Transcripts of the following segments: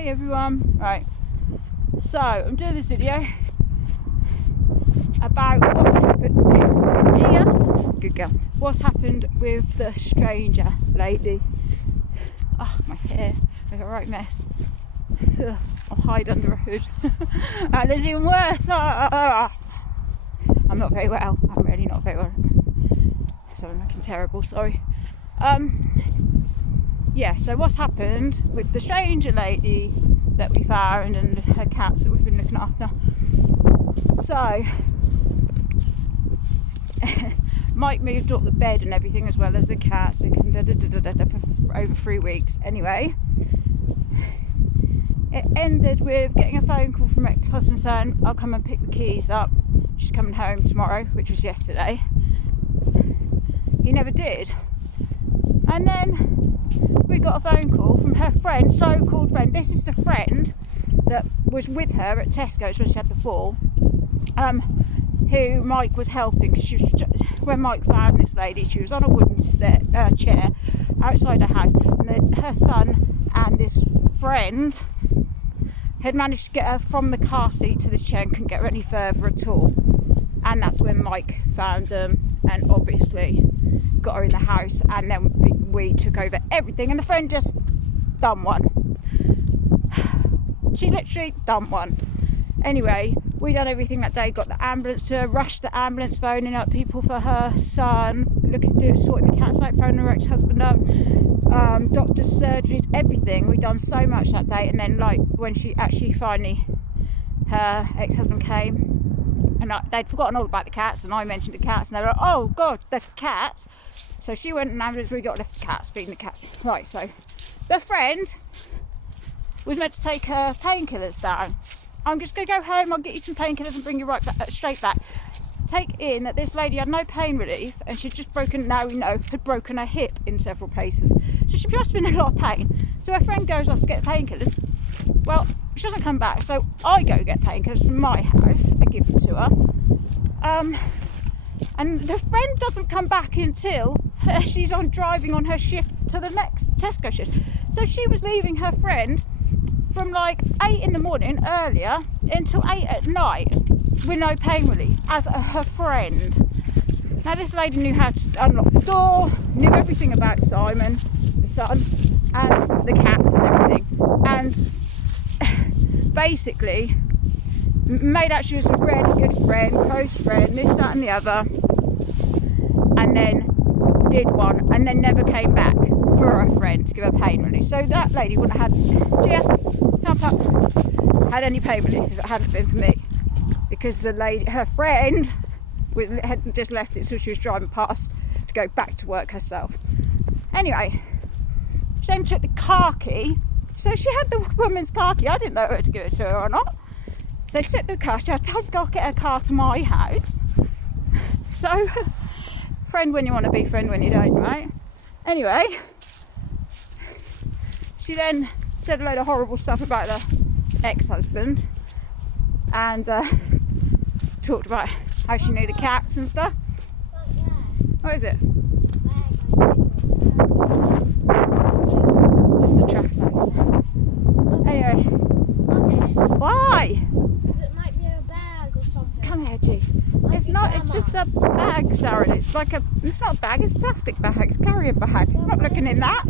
Hey everyone. Right, so I'm doing this video about what's happened. Gia, good girl. What's happened with the stranger lately? Oh, my hair is a right mess. Ugh, I'll hide under a hood. And it's even worse. I'm not very well. I'm really not very well. So I'm looking terrible. Sorry. Yeah, so what's happened with the stranger lady that we found and her cats that we've been looking after. So Mike moved up the bed and everything as well as the cats for over 3 weeks. Anyway, it ended with getting a phone call from ex-husband saying, I'll come and pick the keys up. She's coming home tomorrow, which was yesterday. He never did. And then we got a phone call from her friend, so-called friend. This is the friend that was with her at Tesco's when she had the fall, who Mike was helping. She was when Mike found this lady, she was on a wooden chair outside her house, and her son and this friend had managed to get her from the car seat to this chair and couldn't get her any further at all. And that's when Mike found them and obviously got her in the house, and then we took over everything, and the friend just done one. She literally done one. Anyway, we done everything that day, got the ambulance to her, rushed the ambulance, phoning up people for her son, sorting the cats out, phoning her ex-husband up, doctors, surgeries, everything. We done so much that day, and then like when she actually finally, her ex-husband came, and they'd forgotten all about the cats, and I mentioned the cats, and they were like, oh God, the cats. So she went in ambulance, we got left the cats, feeding the cats. Right, so the friend was meant to take her painkillers down. I'm just going to go home, I'll get you some painkillers and bring you right back, straight back. Take in that this lady had no pain relief, and she'd just had broken her hip in several places. So she'd just been in a lot of pain. So her friend goes off to get the painkillers. Well, she doesn't come back, so I go get painkillers from my house and give them to her. And the friend doesn't come back until she's driving on her shift to the next Tesco shift. So she was leaving her friend from like 8 in the morning earlier until 8 at night with no pain relief as her friend. Now this lady knew how to unlock the door, knew everything about Simon, the son, and the cats and everything. And basically made out she was a really good friend, close friend, this, that and the other, and then did one, and then never came back for her friend to give her pain relief. So that lady wouldn't have had any pain relief if it hadn't been for me, because the lady, her friend, had just left it, so she was driving past to go back to work herself. Anyway, she then took the car key, so she had the woman's car key. I didn't know whether to give it to her or not. So she took the car, she had to go get her car to my house. So, friend when you want to be, friend when you don't, right? Anyway, she then said a load of horrible stuff about the ex-husband, and talked about how she knew the cats and stuff. What is it? Just a traffic light. Anyway. Why? It might be a bag or something. Come here, G. It's not, it's just a bag, Sarah. It's like it's not a bag, it's a plastic bag. It's a carrier bag. I'm not looking in that.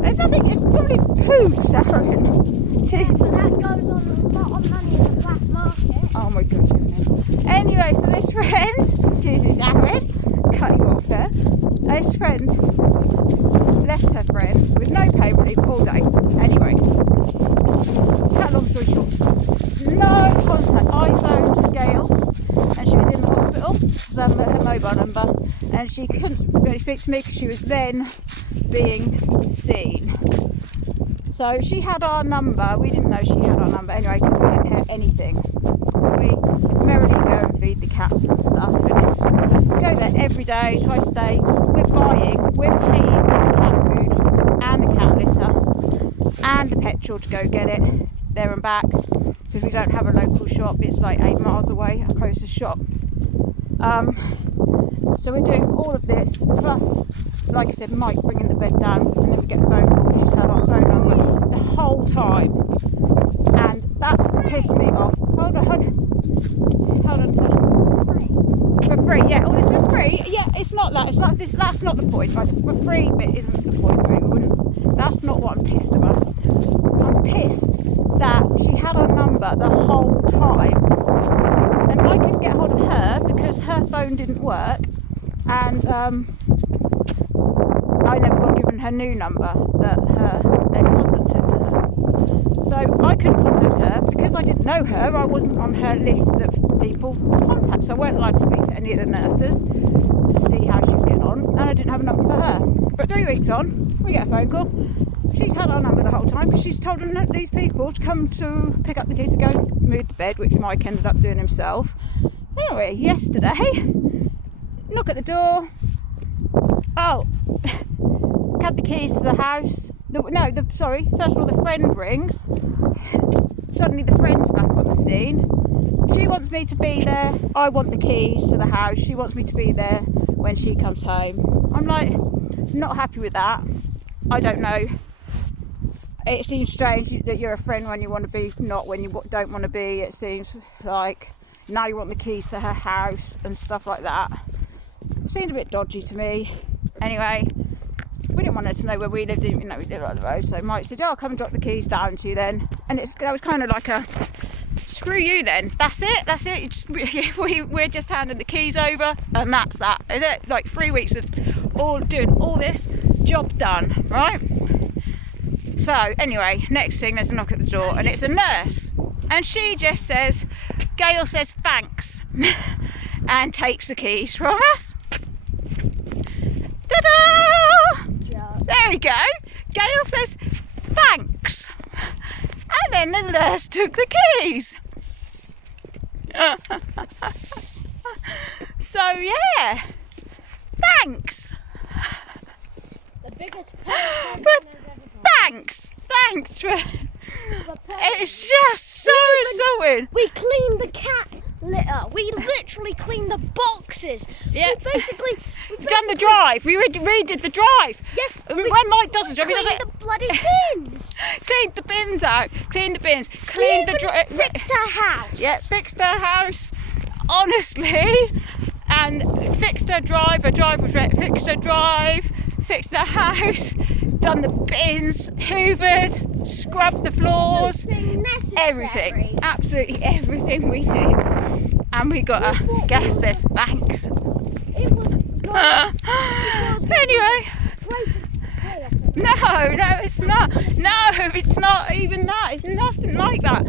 There's nothing, it's probably poo, Sarah. Yeah, but that goes on a lot of money in the black market. Oh my gosh. Anyway, so this friend, excuse me, Sarah, cut you off there. This friend left her friend with no pain relief all day. Anyway, cut long story short, no contact. I phoned Gail, and she was in the hospital because I had her mobile number, and she couldn't really speak to me because she was then being seen. So she had our number. We didn't know she had our number anyway because we didn't hear anything. So we merrily go and feed the cats and stuff, and go there every day, try to stay. We're paying for the cat food and the cat litter and the petrol to go get it there and back, because we don't have a local shop. It's like 8 miles away, our closest shop. So we're doing all of this, plus, like I said, Mike bringing the bed down, and then we get a phone call. She's had our phone number the whole time, and that pissed me off. Hold on a second. For free, yeah. Oh, it's for free. Yeah, it's not that. It's not this. That's not the point. Right? The free bit isn't the point. Really. That's not what I'm pissed about. I'm pissed that she had our number the whole time, and I couldn't get hold of her because her phone didn't work, and I never got given her new number that her ex-husband took to her. So I couldn't contact her because I didn't know her. I wasn't on her list of people to contact, so I weren't allowed to speak to any of the nurses to see how she was getting on, and I didn't have a number for her. But 3 weeks on, we get a phone call. She's had our number the whole time because she's told these people to come to pick up the keys to go move the bed, which Mike ended up doing himself. Anyway, yesterday, knock at the door. Oh, had the keys to the house. First of all, the friend rings. Suddenly the friend's back on the scene. She wants me to be there. I want the keys to the house. She wants me to be there when she comes home. I'm like, not happy with that. I don't know. It seems strange that you're a friend when you want to be, not when you don't want to be. It seems like now you want the keys to her house and stuff like that. It seemed a bit dodgy to me. Anyway, we didn't want her to know where we lived. We lived on the road. So Mike said, "Oh, I'll come and drop the keys down to you then." And that was kind of like a, screw you then. That's it. We're just handing the keys over, and that's that. Is it? Like 3 weeks of doing all this, job done, right? So anyway, next thing, there's a knock at the door, and it's a nurse, and she just says, Gail says thanks, and takes the keys from us. Ta-da! There we go. Gail says thanks, and then the nurse took the keys. So yeah, thanks. The biggest But thanks for. It's just so insulting. We cleaned the cat litter. We literally cleaned the boxes. Yeah. We Done the drive. We redid the drive. Yes. When Mike does the job, he does cleaned it. the bloody bins. Cleaned the bins out. Cleaned the bins. Cleaned the drive. Fixed our house. Yeah, fixed her house. Honestly, and fixed her drive. Her drive was ready. Fixed her drive. Fixed the house. Done the bins. Hoovered. Scrubbed the floors. Everything. Absolutely everything we did. And we got a gas test. Thanks. It was good. Anyway. No, it's not. No, it's not even that. It's nothing like that.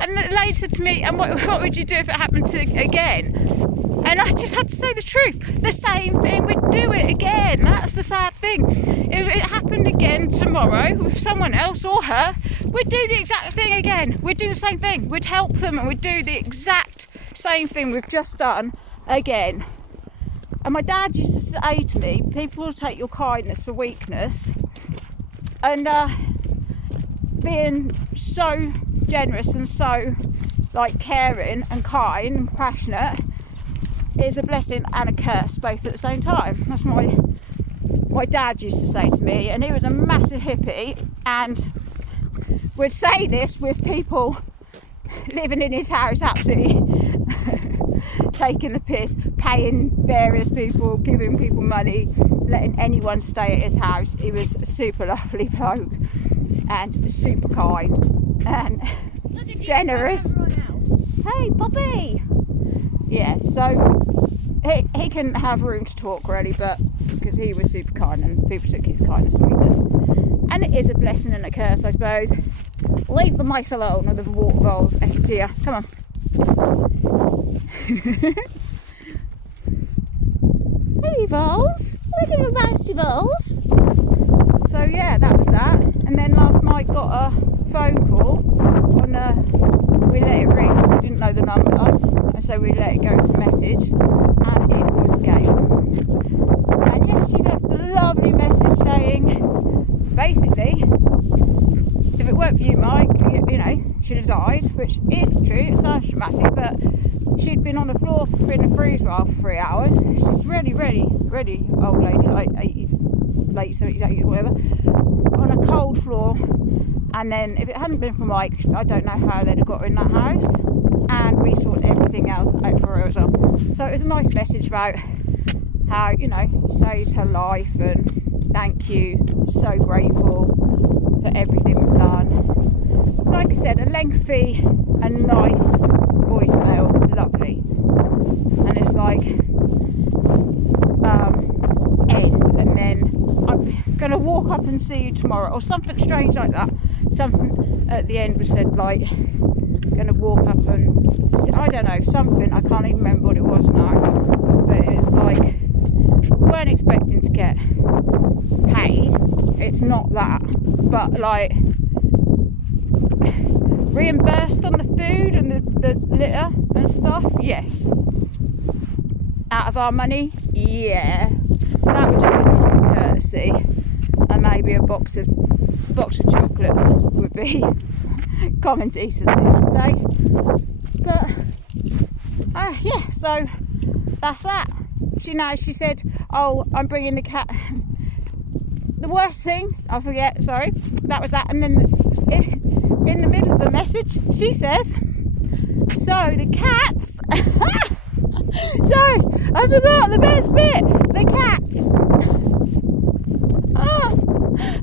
And the lady said to me, "And what would you do if it happened again?" And I just had to say the truth. The same thing, we'd do it again. That's the sad thing. If it happened again tomorrow with someone else or her, we'd do the exact thing again. We'd do the same thing. We'd help them and we'd do the exact same thing we've just done again. And my dad used to say to me, people will take your kindness for weakness. And being so generous and so caring and kind and passionate is a blessing and a curse both at the same time. That's my dad used to say to me, and he was a massive hippie and would say this with people living in his house absolutely taking the piss, paying various people, giving people money, letting anyone stay at his house. He was a super lovely bloke and super kind and generous. Hey, Bobby! Yeah, so he couldn't have room to talk really, but because he was super kind and people took his kindness for weakness. And it is a blessing and a curse, I suppose. Leave the mice alone with the water bowls. Oh dear, come on. Hey Vols, look at the bouncy Vols. So yeah, that was that. And then last night got a phone call we let it ring because we didn't know the number, and so we let it go as a message, and it was Gail. And yes, she left a lovely message saying, basically, if it weren't for you, Mike, you know, she'd have died, which is true. It sounds dramatic, but she'd been on the floor in a freeze rail for 3 hours. She's really old lady, like 80s, late 70s, 80s, whatever, on a cold floor. And then if it hadn't been for Mike, I don't know how they'd have got her in that house. And we sorted everything else out for her as well. So it was a nice message about how, you know, saved her life, and thank you, so grateful for everything we've done. Like I said, a lengthy and nice voicemail, lovely. And it's like end, and then I'm gonna walk up and see you tomorrow, or something strange like that. Something at the end was said like, gonna walk up and I don't know, something, I can't even remember what it was now, but it was like, we weren't expecting to get paid, it's not that, but like reimbursed on the food and the litter and stuff, yes. Out of our money, yeah, that would just be common courtesy, and maybe a box of chocolates would be common decency, I'd say. But yeah, so that's that. She said, oh, I'm bringing the cat. The worst thing, I forget, sorry, that was that. And then in the middle of the message, she says, so the cats, sorry, I forgot the best bit, the cats.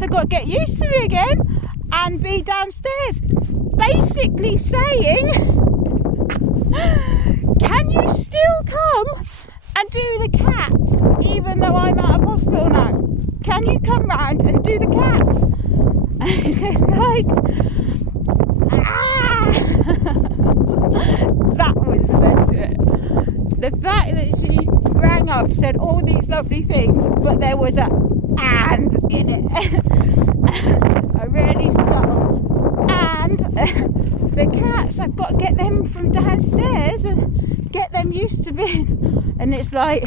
I've got to get used to me again and be downstairs. Basically saying, can you still come and do the cats even though I'm out of hospital now? Can you come round and do the cats? And it's like, that was the best of it. The fact that she rang up, said all these lovely things, but there was a and in it. A really subtle and. The cats, I've got to get them from downstairs and get them used to being, and it's like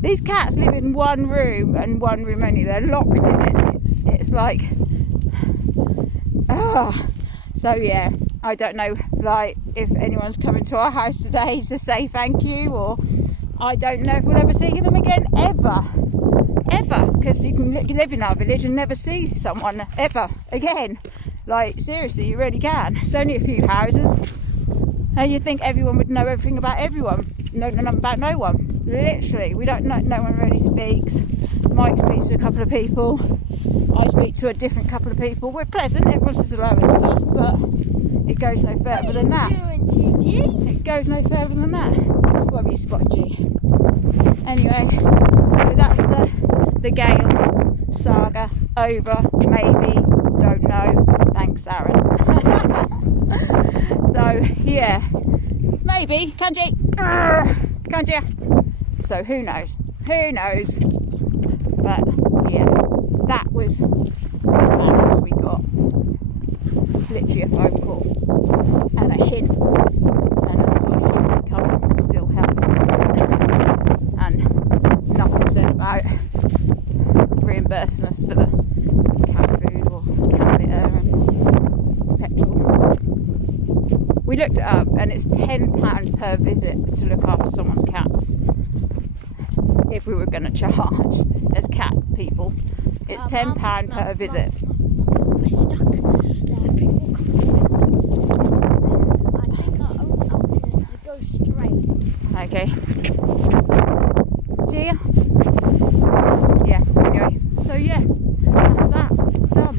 these cats live in one room and one room only, they're locked in it. It's like so yeah, I don't know like if anyone's coming to our house today to say thank you, or I don't know if we'll ever see them again ever, because you can live in our village and never see someone ever again. Like, seriously, you really can. It's only a few houses. And you think everyone would know everything about everyone. No, about no one. Literally, we don't know, no one really speaks. Mike speaks to a couple of people. I speak to a different couple of people. We're pleasant, everyone says hello and stuff, but it goes no further than that. It goes no further than that. What have you spotted, G? Anyway, so that's the Gale saga over, maybe, don't know. Thanks, Aaron. So yeah, maybe Kanji. So who knows? But yeah, that was the max we got. Literally a phone call and a hint, and that's what he was coming, still helping, and nothing said about reimbursing us for the cat food or cat litter and petrol. We looked it up and it's £10 per visit to look after someone's cats. If we were going to charge as cat people, it's £10 per visit. We're stuck there. People I think our only option is to go straight. Okay. Gia? Yeah, anyway. So yeah, that's that. Done.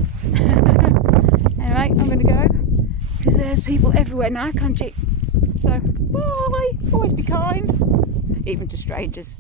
Anyway, I'm going to go because there's people everywhere now, can't you? So, bye. Always be kind, even to strangers.